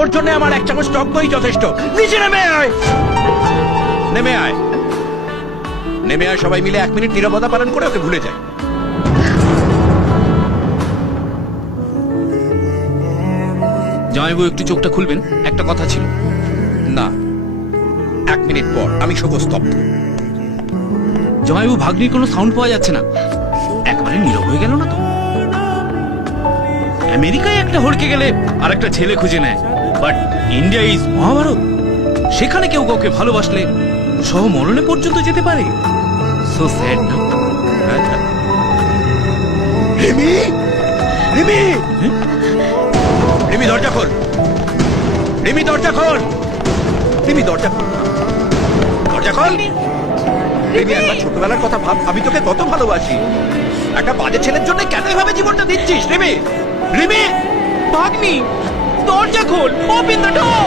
ওর জন্য আমার এক চামচ টক দই যথেষ্ট। নিচে নেমে আয়, নেমে আয়, নেমে আয়। সবাই মিলে 1 মিনিট নীরবতা পালন করে ওকে ভুলে যায়। জামাইবাবু একটু চোখটা খুলবেন, একটা কথা ছিল। না, 1 মিনিট পর আমি শোক স্তব্ধ। জামাইবাবু ভাগ্নির কোনো সাউন্ড পাওয়া যাচ্ছে না, একবারে নীরব হয়ে গেল না তো? আমেরিকায় একটা হড়কে গেলে আর একটা ছেলে খুঁজে নেয়, বাট ইন্ডিয়া ইজ মহাভারত। সেখানে কেউ কাউকে ভালোবাসলে সহ মরণে পর্যন্ত যেতে পারে। সো স্যাড না? রিমি, রিমি, রিমি দরজা খোল, রিমি দরজা খোল, রিমি দরজা খোল, দরজা খোল। রিমি, একবার ছোটবেলার কথা ভাব, আমি তোকে কত ভালোবাসি। একটা বাজে ছেলের জন্য কেন এভাবে জীবনটা দিচ্ছিস? রিমি, রিমি, ভাগ্নি দরজা খোল, ওপেন দ্য ডোর।